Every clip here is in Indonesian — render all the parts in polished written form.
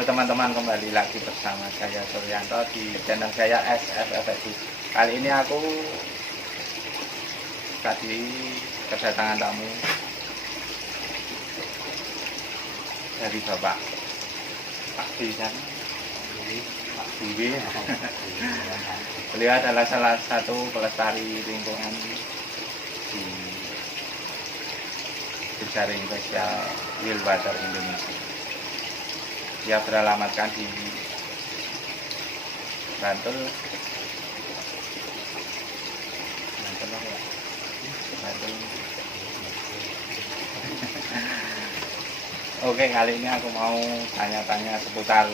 Halo teman-teman, kembali lagi bersama saya Suryanto di channel saya SFFX. Kali ini aku tadi kedatangan tamu dari Bapak Pak B kan? Pak Bibi. Beliau adalah salah satu pelestari lingkungan di Jejaring Spesial Wildwater Indonesia. Dia beralamatkan di Bantul. Oke, kali ini aku mau tanya-tanya seputar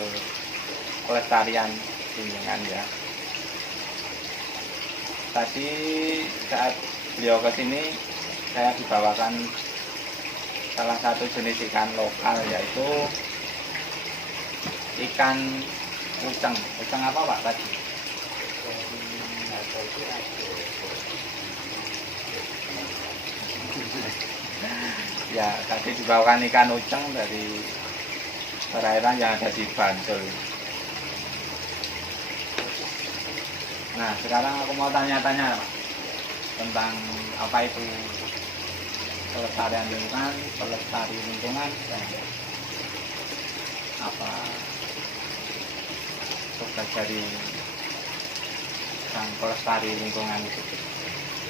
pelestarian lingkungan ya. Tadi saat beliau ke sini, saya dibawakan salah satu jenis ikan lokal, yaitu ikan uceng. Uceng apa Pak tadi? Ya, tadi dibawakan ikan uceng dari perairan yang ada di Bantul. Nah, sekarang aku mau tanya-tanya Pak, tentang apa itu pelestarian lingkungan, pelestari lingkungan, dan apa tugas dari sang pelestari lingkungan itu.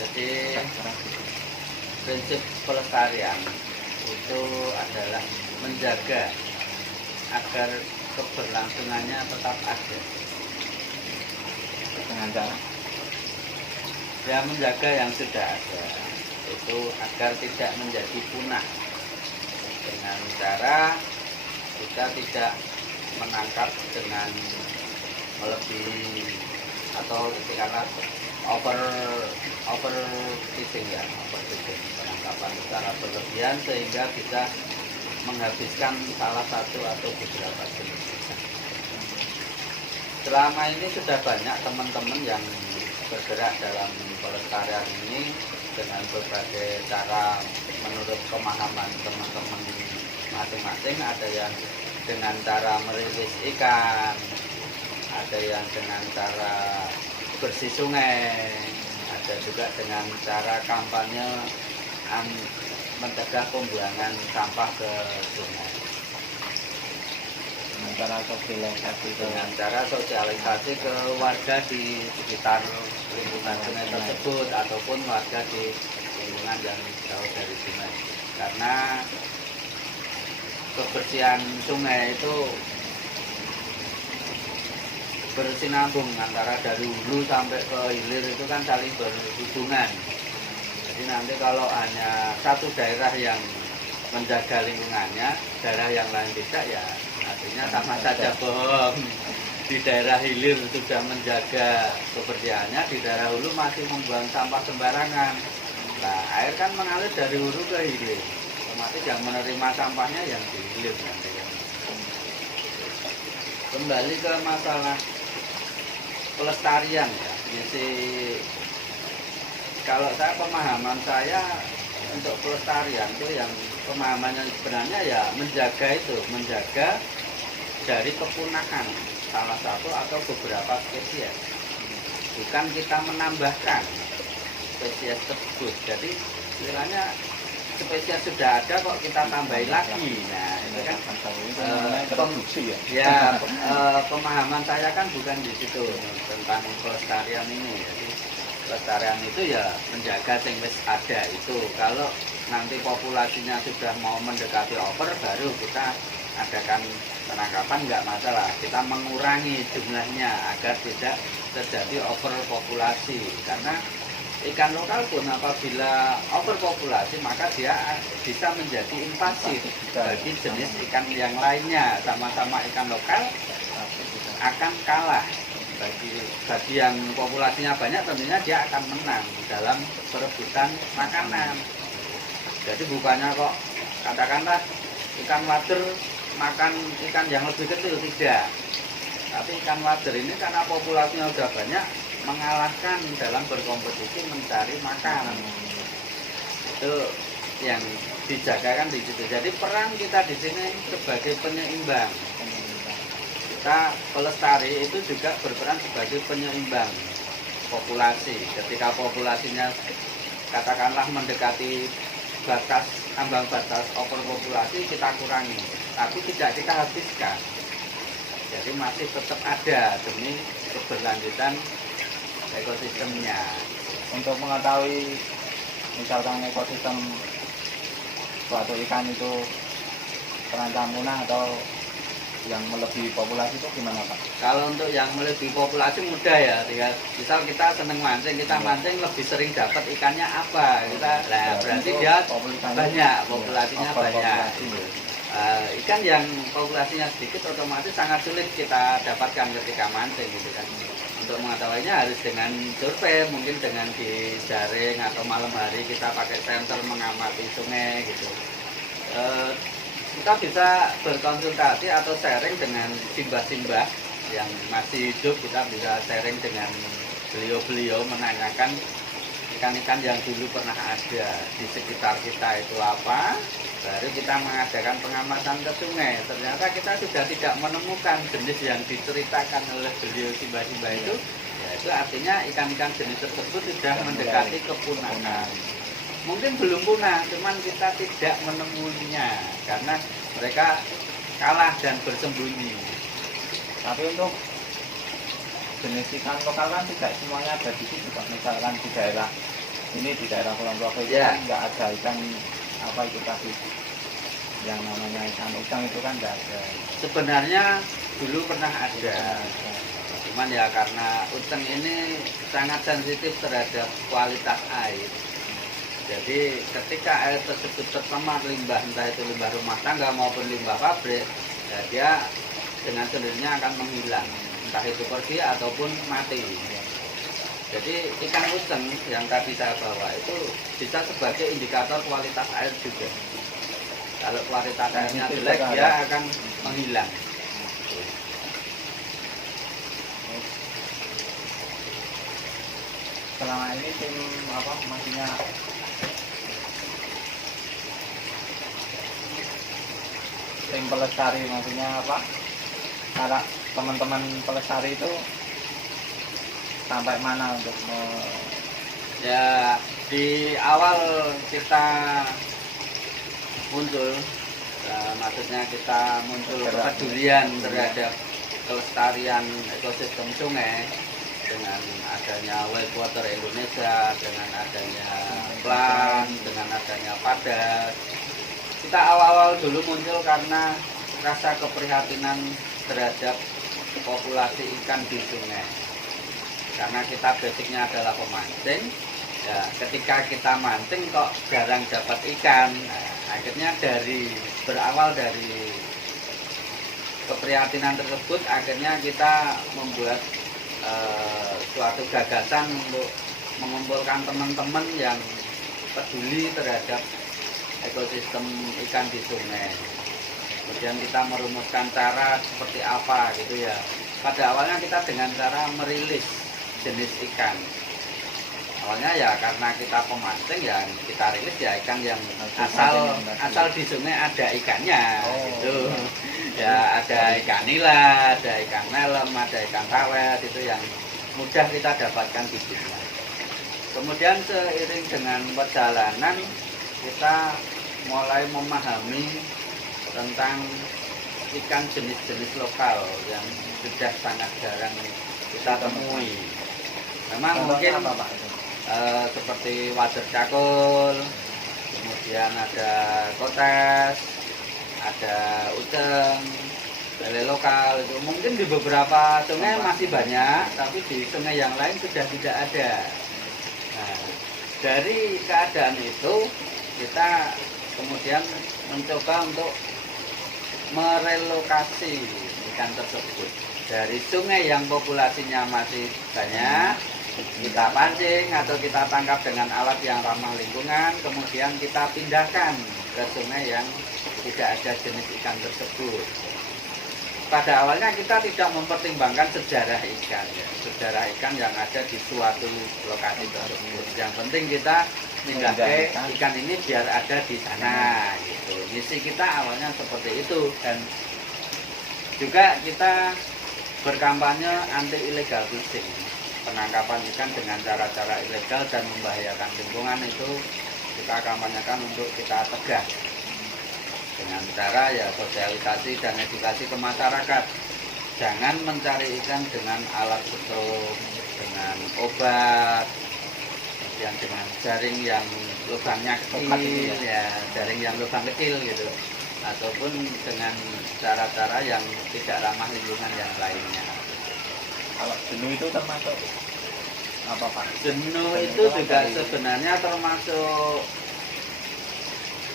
Jadi prinsip pelestarian itu adalah menjaga agar keberlangsungannya tetap ada. Dengan cara Ya, menjaga yang sudah ada itu agar tidak menjadi punah, dengan cara kita tidak menangkap dengan melebihi atau katakanlah over fishing ya, penangkapan secara berlebihan sehingga bisa menghabiskan salah satu atau beberapa jenis ikan. Selama ini sudah banyak teman-teman yang bergerak dalam pelestarian ini dengan berbagai cara menurut pemahaman teman-teman masing-masing. Ada yang dengan cara merilis ikan, ada yang dengan cara bersih sungai, ada juga dengan cara kampanye mencegah pembuangan sampah ke sungai. Dengan cara sosialisasi ke warga di sekitar lingkungan sungai tersebut ataupun warga di lingkungan yang jauh dari sungai. Karena kebersihan sungai itu bersinambung antara dari hulu sampai ke hilir, itu kan saling berhubungan. Jadi nanti kalau hanya satu daerah yang menjaga lingkungannya, daerah yang lain tidak, ya artinya sama saja bohong. Di daerah hilir sudah menjaga kebersihannya, di daerah hulu masih membuang sampah sembarangan. Nah, air kan mengalir dari hulu ke hilir, otomatis yang menerima sampahnya yang di hilir nanti. Kembali ke masalah pelestarian ya, jadi kalau pemahaman saya untuk pelestarian itu yang pemahamannya sebenarnya ya menjaga dari kepunahan salah satu atau beberapa spesies, bukan kita menambahkan spesies tersebut. Jadi istilahnya spesies sudah ada kok kita tambahin lagi. Nah, itu kan produksi ya. Pemahaman saya kan bukan di situ tentang pelestarian ini. Jadi pelestarian itu ya menjaga yang wis ada itu. Kalau nanti populasinya sudah mau mendekati over, baru kita adakan penangkapan, nggak masalah. Kita mengurangi jumlahnya agar tidak terjadi overpopulasi. Karena ikan lokal pun apabila overpopulasi maka dia bisa menjadi invasif bagi jenis ikan yang lainnya. Sama-sama ikan lokal akan kalah. Bagi yang populasinya banyak, tentunya dia akan menang dalam perebutan makanan. Jadi bukannya kok katakanlah ikan wader makan ikan yang lebih kecil, tidak. Tapi ikan wader ini karena populasinya sudah banyak, mengalahkan dalam berkompetisi mencari makan. Itu yang dijagakan di situ. Jadi peran kita di sini sebagai penyeimbang. kita pelestari itu juga berperan sebagai penyeimbang populasi. Ketika populasinya katakanlah mendekati batas ambang batas overpopulasi, kita kurangi, tapi tidak kita habiskan. Jadi masih tetap ada demi keberlanjutan ekosistemnya. Untuk mengetahui misalkan ekosistem suatu ikan itu terancam punah atau yang melebihi populasi itu gimana Pak? Kalau untuk yang melebihi populasi mudah ya, tinggal misal kita seneng mancing, kita mancing lebih sering dapat ikannya apa, kita lah berarti dia banyak, populasinya banyak. Ikan yang populasinya sedikit otomatis sangat sulit kita dapatkan ketika mancing gitu kan. Untuk mengetahuinya harus dengan survei, mungkin dengan di jaring atau malam hari kita pakai senter mengamati sungai gitu. Kita bisa berkonsultasi atau sharing dengan simbah-simbah yang masih hidup, kita bisa sharing dengan beliau-beliau menanyakan ikan-ikan yang dulu pernah ada di sekitar kita itu apa, baru kita mengadakan pengamatan ke sungai. Ternyata kita sudah tidak menemukan jenis yang diceritakan oleh beliau simbah-simbah itu, ya itu artinya ikan-ikan jenis tersebut sudah mendekati kepunahan. Mungkin belum punah, cuman kita tidak menemuinya karena mereka kalah dan bersembunyi. Tapi untuk jenis ikan lokal kan tidak semuanya ada di situ Pak. Misalkan di daerah ini, di daerah Kulon Progo itu kan nggak ada ikan apa itu tadi yang namanya ikan udang itu kan nggak ada. Sebenarnya dulu pernah ada, cuman ya karena udang ini sangat sensitif terhadap kualitas air. Jadi ketika air tersebut tercemar limbah, entah itu limbah rumah tangga maupun limbah pabrik, ya dia dengan sendirinya akan menghilang, entah itu pergi ataupun mati. Jadi ikan useng yang tadi saya bawa itu bisa sebagai indikator kualitas air juga. Kalau kualitas airnya jelek, dia akan menghilang. Selama ini tim apa maksudnya tim pelestari, maksudnya apa, cara teman-teman pelestari itu sampai mana untuk ya di awal kita muncul, maksudnya kita muncul kepedulian terhadap kelestarian ekosistem sungai dengan adanya Wild Water Indonesia, dengan adanya PLAN, dengan adanya PADAS. Kita awal-awal dulu muncul karena rasa keprihatinan terhadap populasi ikan di sungai. Karena kita basicnya adalah pemancing, ya ketika kita mancing kok jarang dapat ikan. Nah, akhirnya berawal dari keprihatinan tersebut, akhirnya kita membuat suatu gagasan untuk mengumpulkan teman-teman yang peduli terhadap ekosistem ikan di sungai. Kemudian kita merumuskan cara seperti apa gitu ya. Pada awalnya kita dengan cara merilis jenis ikan. Awalnya ya karena kita pemancing ya kita rilis ya ikan yang asal di sungai ada ikannya gitu. Ya ada ikan nila, ada ikan melem, ada ikan rawet, itu yang mudah kita dapatkan bibitnya. Kemudian seiring dengan perjalanan kita mulai memahami tentang ikan jenis-jenis lokal yang sudah sangat jarang kita temui. Memang mungkin apa, Pak? seperti wader cakul, kemudian ada kotes, ada udeng, lele lokal itu mungkin di beberapa sungai masih banyak, tapi di sungai yang lain sudah tidak ada. Nah, dari keadaan itu kita kemudian mencoba untuk merelokasi ikan tersebut dari sungai yang populasinya masih banyak, kita pancing atau kita tangkap dengan alat yang ramah lingkungan, kemudian kita pindahkan ke sungai yang tidak ada jenis ikan tersebut. Pada awalnya kita tidak mempertimbangkan sejarah ikan, ya. Sejarah ikan yang ada di suatu lokasi tersebut. Yang penting kita menjaga ikan ini biar ada di sana, gitu. Misi kita awalnya seperti itu, dan Juga kita berkampanye anti illegal fishing. Penangkapan ikan dengan cara-cara ilegal dan membahayakan lingkungan itu kita kampanyekan untuk kita tegak dengan cara ya sosialisasi dan edukasi ke masyarakat. Jangan mencari ikan dengan alat setum, dengan obat, kemudian dengan jaring yang lubangnya kecil, ya jaring yang lubang kecil gitu, ataupun dengan cara-cara yang tidak ramah lingkungan yang lainnya. Kalau jenuh itu termasuk apa Pak? Jenuh itu juga sebenarnya termasuk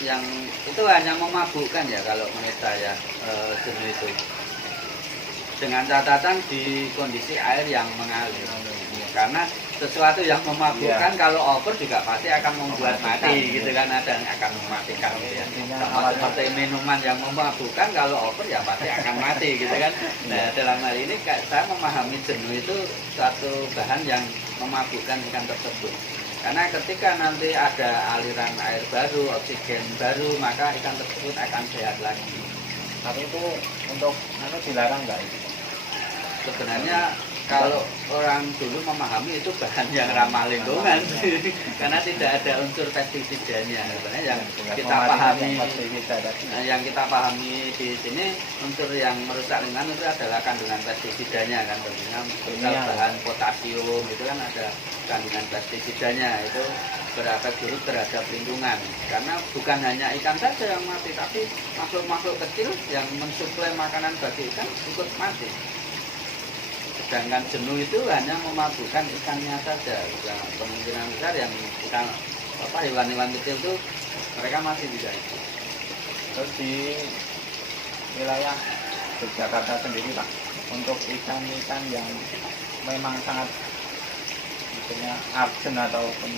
yang itu hanya memabukkan ya kalau menurut saya. Jenuh itu dengan catatan di kondisi air yang mengalir, karena sesuatu yang memabukkan kalau over juga pasti akan membuat mati gitu kan, ada yang akan mematikan gitu ya. Sama seperti minuman yang memabukkan kalau over ya pasti akan mati gitu kan. Nah dalam hal ini saya memahami jenuh itu suatu bahan yang memabukkan ikan tersebut, karena ketika nanti ada aliran air baru, oksigen baru, maka ikan tersebut akan sehat lagi. Tapi itu untuk dilarang nggak? Sebenarnya kalau orang dulu memahami itu bahan yang ramah lingkungan karena tidak ada unsur pestisidanya. Sebenarnya yang kita pahami, yang kita pahami di sini unsur yang merusak lingkungan itu adalah kandungan pestisidanya kan, tentunya bahan potasium itu kan ada kandungan pestisidanya, itu berefek buruk terhadap lingkungan. Karena bukan hanya ikan saja yang mati, tapi makhluk-makhluk kecil yang mensuplai makanan bagi ikan ikut mati. Sedangkan jenuh itu hanya memabukkan ikannya saja. Kemungkinan besar yang ikan hewan-hewan kecil itu mereka masih bisa hidup. Terus di wilayah Yogyakarta sendiri Pak, untuk ikan-ikan yang memang sangat misalnya absen ataupun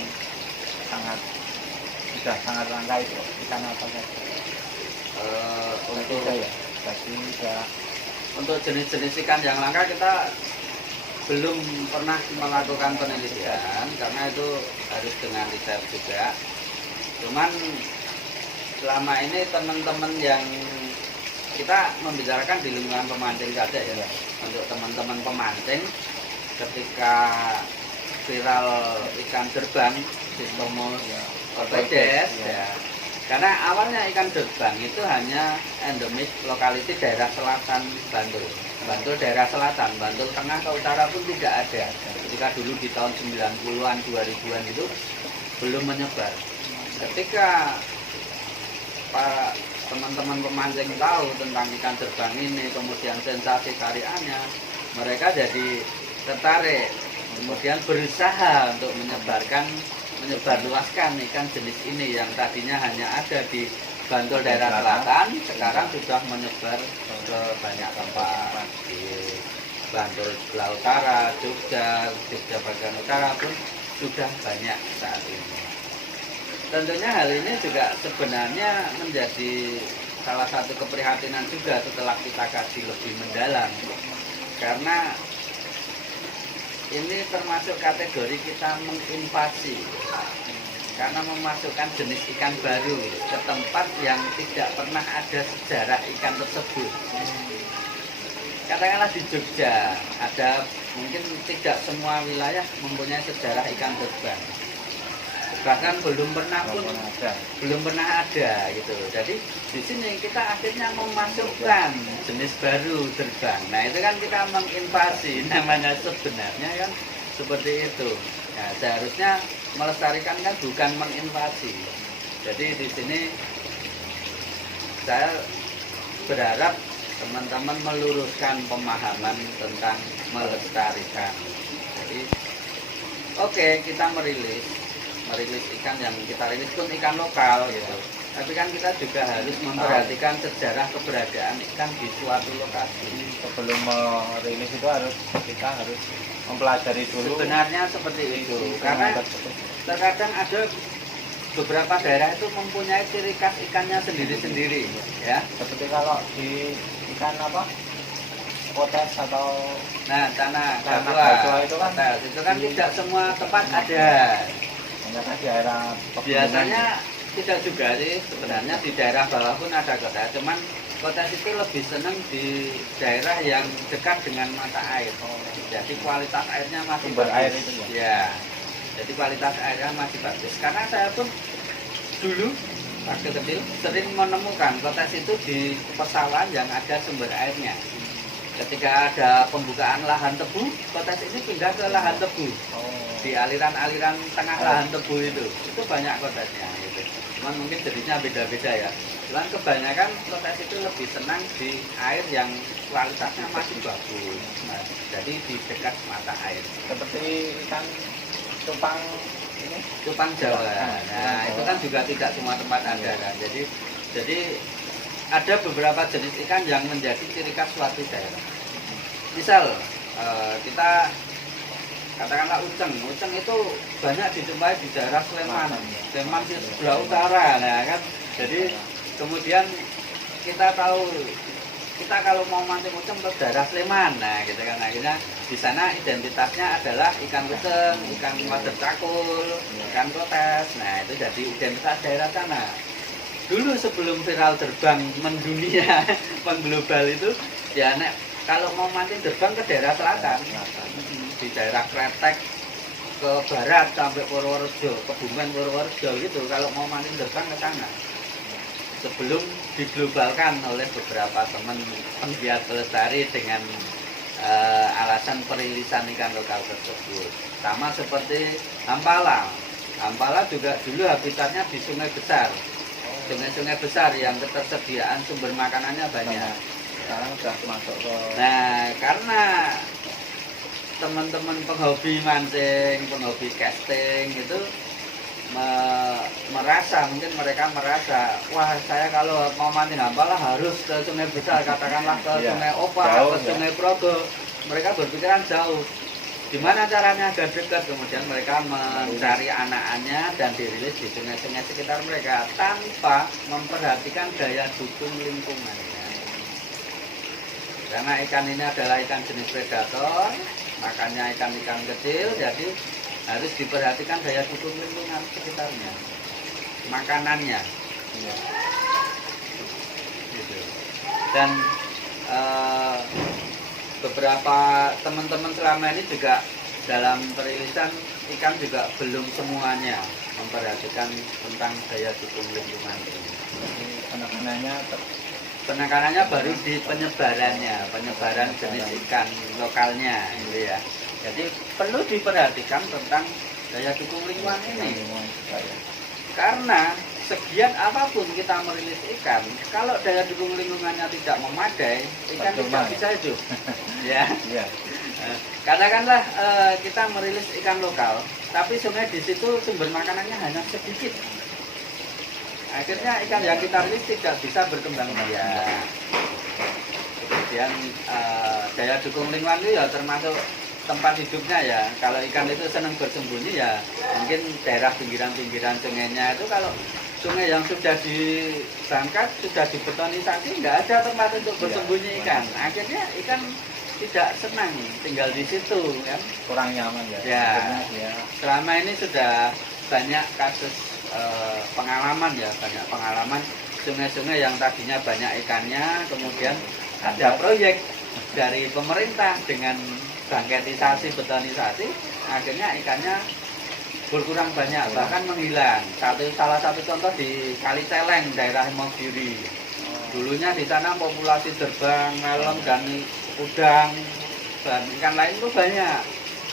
sudah sangat langka itu ikan apa saja? Untuk jenis-jenis ikan yang langka kita belum pernah melakukan penelitian karena itu harus dengan riset juga. Cuman selama ini teman-teman yang kita membicarakan di lingkungan pemancing saja ya. Untuk teman-teman pemancing, ketika viral ikan gerbang Sistomus ortoides ya. Karena awalnya ikan gerbang itu hanya endemis lokaliti daerah selatan Bantul. Bantul daerah selatan, Bantul tengah ke utara pun tidak ada. Ketika dulu di tahun 90-an, 2000-an itu belum menyebar. Ketika para teman-teman pemancing tahu tentang ikan gerbang ini, kemudian sensasi tariannya, mereka jadi tertarik, kemudian berusaha untuk menyebarluaskan ikan jenis ini yang tadinya hanya ada di Bantul daerah selatan, sekarang sudah menyebar ke banyak tempat di Bantul sebelah utara, Jogja bagian utara pun sudah banyak saat ini. Tentunya hal ini juga sebenarnya menjadi salah satu keprihatinan juga setelah kita kaji lebih mendalam, karena ini termasuk kategori kita menginvasi karena memasukkan jenis ikan baru ke tempat yang tidak pernah ada sejarah ikan tersebut. Katakanlah di Jogja ada, mungkin tidak semua wilayah mempunyai sejarah ikan gerbang, bahkan belum pernah ada gitu. Jadi di sini kita akhirnya memasukkan jenis baru gerbang. Nah itu kan kita menginvasi, namanya sebenarnya kan seperti itu. Nah seharusnya melestarikan kan bukan menginvasi. Jadi di sini saya berharap teman-teman meluruskan pemahaman tentang melestarikan. Jadi oke, kita merilis ikan yang kita rilis pun ikan lokal gitu. Tapi kan kita juga harus memperhatikan sejarah keberadaan ikan di suatu lokasi. Sebelum merilis itu kita harus mempelajari dulu. Sebenarnya seperti itu. Karena terkadang ada beberapa daerah itu mempunyai ciri khas ikannya sendiri-sendiri ya. Seperti kalau di ikan apa? Potes atau tanah gajwa itu kan tidak semua tempat ada. Daerah biasanya tidak juga sih, sebenarnya di daerah bawah pun ada kota, cuman Kotes itu lebih senang di daerah yang dekat dengan mata air. Jadi kualitas airnya masih Sumber bagus. air itu ya? Ya. Jadi kualitas airnya masih bagus. Karena saya pun dulu waktu kecil sering menemukan kotes itu di persawahan yang ada sumber airnya. Ketika ada pembukaan lahan tebu, kotes ini pindah ke lahan tebu. Di aliran-aliran tengah lahan tebu itu banyak kotesnya gitu. Cuman mungkin jenisnya beda-beda ya. Cuman kebanyakan kotes itu lebih senang di air yang kualitasnya masih bagus. Nah, jadi di dekat mata air. Seperti ikan cupang ini. Cupang Jawa. Nah, itu kan juga tidak semua tempat ada kan. Jadi ada beberapa jenis ikan yang menjadi ciri khas suatu daerah. Misal kita katakanlah uceng itu banyak dijumpai di daerah Sleman di sebelah utara, nah kan. Jadi kemudian kita tahu kita kalau mau mancing uceng ke daerah Sleman, nah gitu kan. Akhirnya di sana identitasnya adalah ikan uceng, ikan wader cakul, ikan kotes. Nah itu jadi identitas daerah sana. Dulu sebelum viral terbang mendunia, mengglobal itu, ya nek kalau mau mancing terbang ke daerah selatan, di daerah Kretek ke barat sampai Purworejo, Kebumen Purworejo gitu. Kalau mau mancing terbang ke sana, sebelum diglobalkan oleh beberapa teman penggiat pelestari dengan alasan perilisan ikan lokal tersebut. Sama seperti Ampala. Ampala juga dulu habitatnya di sungai besar. Sungai-sungai besar yang ketersediaan sumber makanannya banyak. Sekarang sudah masuk ke. Nah, karena teman-teman penghobi mancing, penghobi casting itu mungkin mereka merasa, wah saya kalau mau mancing Ampala harus ke sungai besar, katakanlah ke Sungai Opa, ke Sungai Progo. Mereka berpikiran jauh. Gimana caranya agar dekat? Kemudian mereka mencari anak-anaknya dan dirilis di sungai-sungai sekitar mereka tanpa memperhatikan daya dukung lingkungannya. Karena ikan ini adalah ikan jenis predator, makannya ikan-ikan kecil, jadi harus diperhatikan daya dukung lingkungan sekitarnya, makanannya. Gitu. Dan beberapa teman-teman selama ini juga dalam perilisan ikan juga belum semuanya memperhatikan tentang daya dukung lingkungan ini. Penekanannya baru di penyebaran jenis ikan lokalnya gitu ya. Jadi perlu diperhatikan tentang daya dukung lingkungan ini. Karena segian apapun kita merilis ikan, kalau daya dukung lingkungannya tidak memadai, ikan tidak bisa hidup. Ya. Katakanlah kita merilis ikan lokal, tapi sungai di situ sumber makanannya hanya sedikit. Akhirnya ikan yang kita rilis tidak bisa berkembang biak. Kemudian daya dukung lingkungan itu ya termasuk tempat hidupnya ya. Kalau ikan itu senang bersembunyi ya mungkin daerah pinggiran-pinggiran sungainya itu, kalau sungai yang sudah dibangkat, sudah dibetonisasi, nggak ada tempat untuk bersembunyi ikan. Akhirnya ikan tidak senang tinggal di situ kan. Kurang nyaman ya. Ya. Selama ini sudah banyak kasus pengalaman sungai-sungai yang tadinya banyak ikannya, kemudian ada proyek dari pemerintah dengan bangketisasi, betonisasi, akhirnya ikannya berkurang banyak, bahkan menghilang. Salah satu contoh di Kali Celeng, daerah Mogiri. Dulunya di sana populasi jerbang, melon, dan udang, dan ikan lain itu banyak.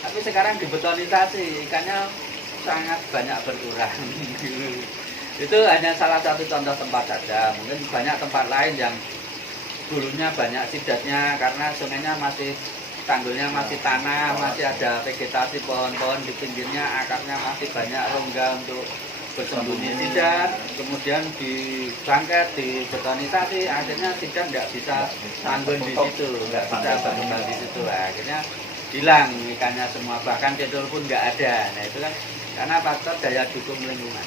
Tapi sekarang dibetonisasi, ikannya sangat banyak berkurang. Itu hanya salah satu contoh tempat saja. Mungkin banyak tempat lain yang dulunya banyak sidatnya karena sungainya masih, tanggulnya masih tanah, masih ada vegetasi pohon-pohon di pinggirnya, akarnya masih banyak rongga untuk bersembunyi sidat. Kemudian dibangket, dibetonisasi, akhirnya sidat nggak bisa tanggung di situ, nggak bisa berkembang di situ. Akhirnya hilang ikannya semua, bahkan cendol pun nggak ada. Nah itu kan karena faktor daya dukung lingkungan.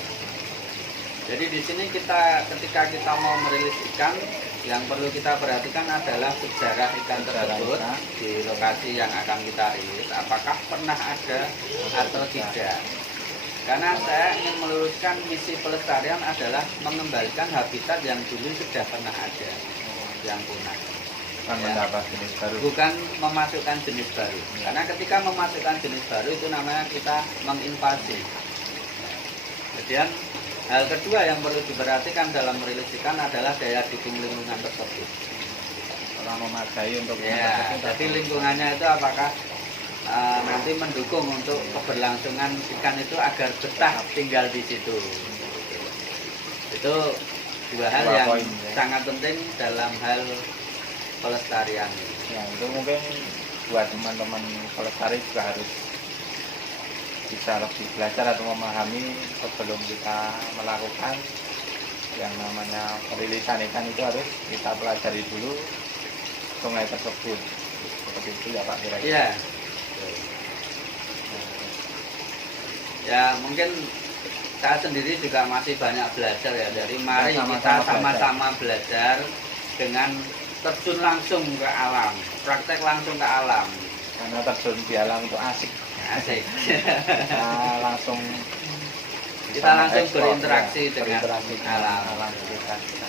Jadi di sini ketika kita mau merilis ikan, yang perlu kita perhatikan adalah sejarah ikan tersebut di lokasi yang akan kita rilis, apakah pernah ada atau tidak. Karena saya ingin meluruskan misi pelestarian adalah mengembalikan habitat yang dulu sudah pernah ada. yang punah. Kan Ya. mendapat jenis baru. Bukan memasukkan jenis baru. Karena ketika memasukkan jenis baru itu namanya kita menginvasi. Kemudian hal kedua yang perlu diperhatikan dalam merilis ikan adalah daya dukung lingkungan tersebut. Orang memadai untuk Ya, jadi lingkungannya itu apakah nanti mendukung untuk keberlangsungan ikan itu agar betah tinggal di situ. Itu dua hal Dua yang poin, ya. sangat penting dalam hal pelestarian. Ya, itu mungkin buat teman-teman pelestari juga harus bisa lebih belajar atau memahami sebelum kita melakukan yang namanya perilisan ikan. Itu harus kita pelajari dulu sungai tersebut. Seperti itu ya Pak kira-kira. Iya. Ya mungkin saya sendiri juga masih banyak belajar ya. Dari mari kita sama-sama belajar dengan terjun langsung ke alam, praktek langsung ke alam. Karena terjun di alam itu asik. Asik. Langsung Kita langsung eksplor, berinteraksi ya, dengan berinteraksi alam. sekitar kita.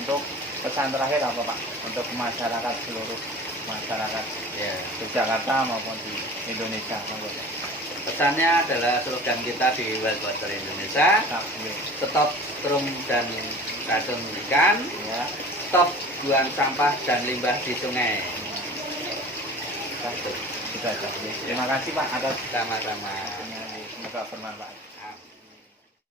Untuk pesan terakhir apa Pak? Untuk masyarakat, seluruh masyarakat Ya. Yogyakarta maupun di Indonesia. Pesannya adalah slogan kita di Wildwater Indonesia: stop strum dan racun ikan, Ya, stop buang sampah dan limbah di sungai. sudah. Terima kasih Pak atas Sama-sama. semoga bermanfaat.